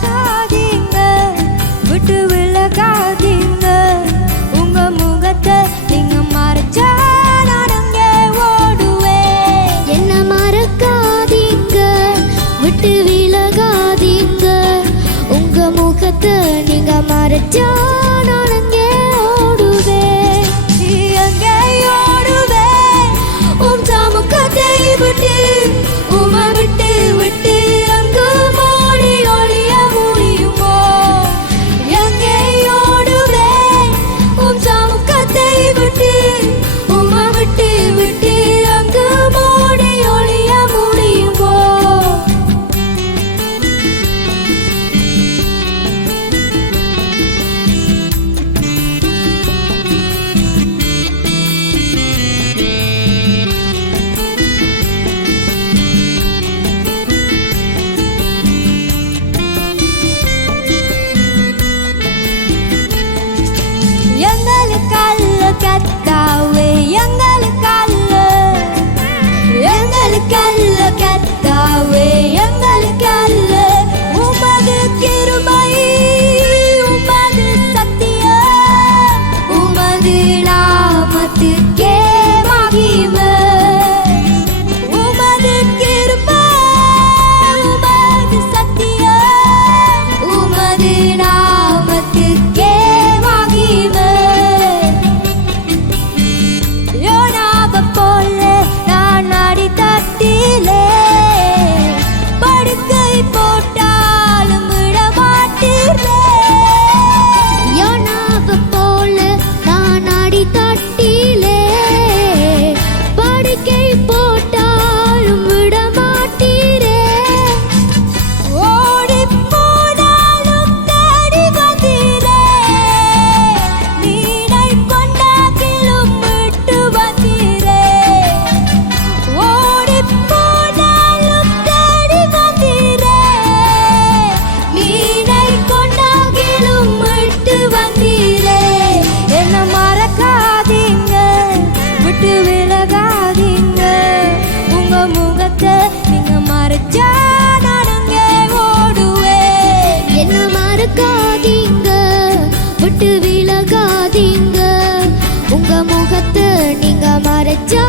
விலகாதீங்க. விட்டு விலகாதீங்க. உங்க முகத்தை நீங்க மறைச்சா நானுங்க ஓடுவேன். என்ன மறக்காதீங்க. விட்டு விலகாதீங்க. உங்க முகத்தை நீங்க மறைச்சா விலகாதீங்க. விட்டு விலகாதீங்க. உங்க முகத்தை நீங்க மறைச்சா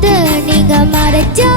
பார்த்து நீங்க மறைச்சா